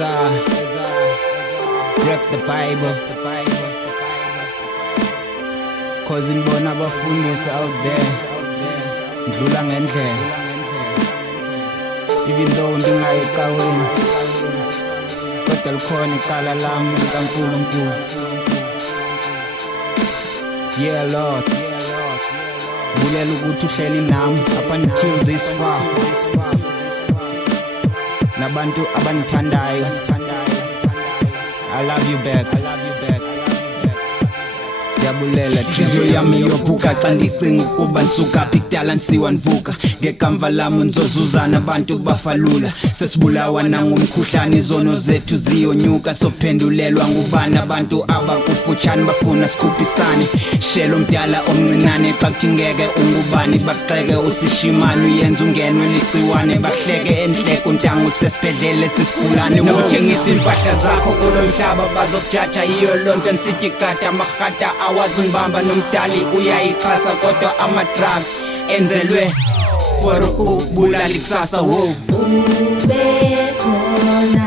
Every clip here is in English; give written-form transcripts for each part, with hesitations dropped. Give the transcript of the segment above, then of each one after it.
as I rap the Bible, cause ngibona abafundisi out there ndlula ngendlela, even though ndingayi ecaweni kodwa likhona icala lami likaNkulunkulu. Yeah Lord, bulela ukuthi uhleli nami up until this far, nabantu abangithandayo, I love you back. Inhliziyo yami yophuka xa ndicinga ukuba nisukaphi kudala nsiwa nvuka ngekamva lami nizozuzana abantu kubafalula sesibulawa nangumkhuhlane izono zethu ziyonyuka sophendulelwa ngubani abantu abakufutshane bafuna sikhuphisane shelo mdala omncinane xa kuthi ngeke ungubani baxeke usishimane uyenza ungenwe licciwane bahleke endleko ntango sesibhedlele sisigulane ukuthengisa impahla zakho kulomhlaba bazokujaja iyo lonto nsithi kade amagata awazungibamba nomdali uyayixhasa kodwa ama-drugs enzelwe for ukubulala ikusasa. Wo ube khona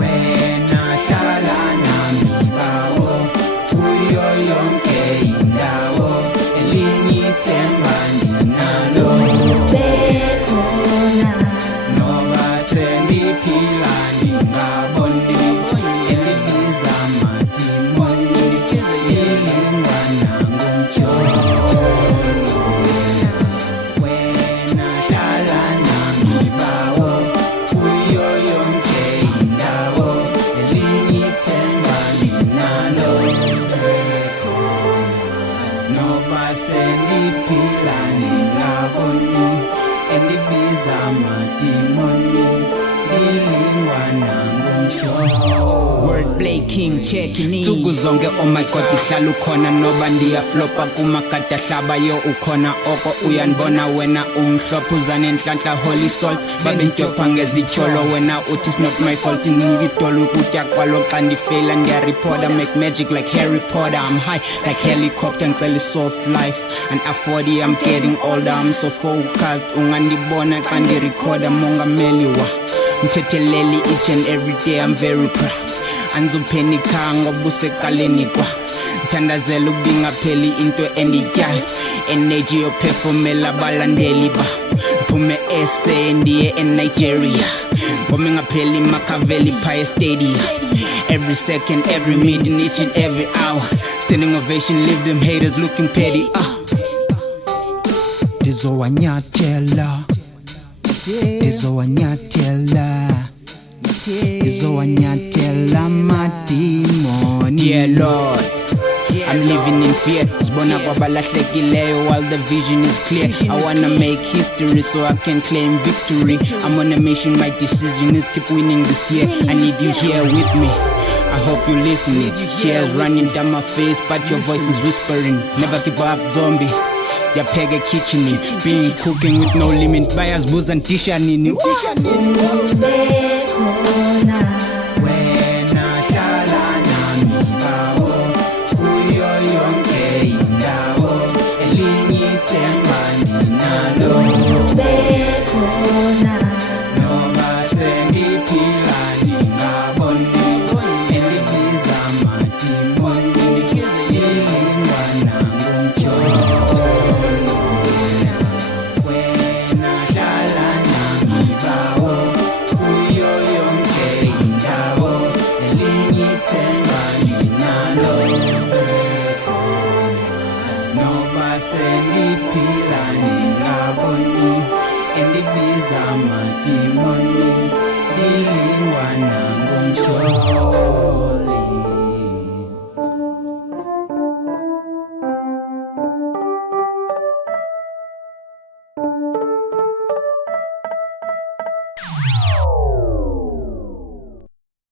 wena hlala nami bawo kuyo yonke indawo elinye ithemba ninalo. ube khona Noba sendiphila ndingaboni elibiza amadimoni ilingwa nangomtyholo. Wena hlala nami bawo kuyo yonke indawo elinye ithemba ninalo. Noba sendiphila ndingaboni elibiza amadimoni ilingwa nangomtyholo. Wordplay king checking in nsuku zonke, oh my god uhlala ukhona noba ndiyaflopa kumakada hlaba yo ukhona oko uyanibona wena umhlophe uzanenhlanhla holy salt babentyopa ngezityholo wena uthi it's not my fault ndinika idolo ukutya kwalo xa ndifeyila ndiyaripota make magic like Harry Potter. I'm high like helicopter ngicela soft life and A40 I'm getting older I'm so focused ungandibona xa ndirecorda mongameli wa mthetheleli each and every day I'm very proud anzuphenika ngoba useqaleni kwa mthandazela ubingapheli into endityayo energy yophefumela abalandeli ba phume ese ndiye eNigeria ngome ngapheli Machiavelli Pie Stadium every second every meeting each and every hour standing ovation leave them haters looking petty. Ndizowanyathela amadimoni. Dear Lord, I'm living in fear. Sibona kwabalahlekileyo while the vision is clear. I wanna make history so I can claim victory. I'm on a mission, my decision is keep winning this year. I need you here with me, I hope you're listening. Tears running down my face but your voice is whispering. Never give up zombie, yapheke kitchen being cooking with no limit. Bayazibuza ntisha nini ube khona wena hlala nami bawo kuyo yonke indawo elinye ithemba ndinalo. ube khona Noba sendiphila ndingaboni elibiza amadimoni ilingwa nangomtyholo. Wena hlala nami bawo kuyo yonke indawo elinye ithemba ndinalo. Noba sendiphila ndingaboni elibiza amadimoni ilingwa nangomtyholo.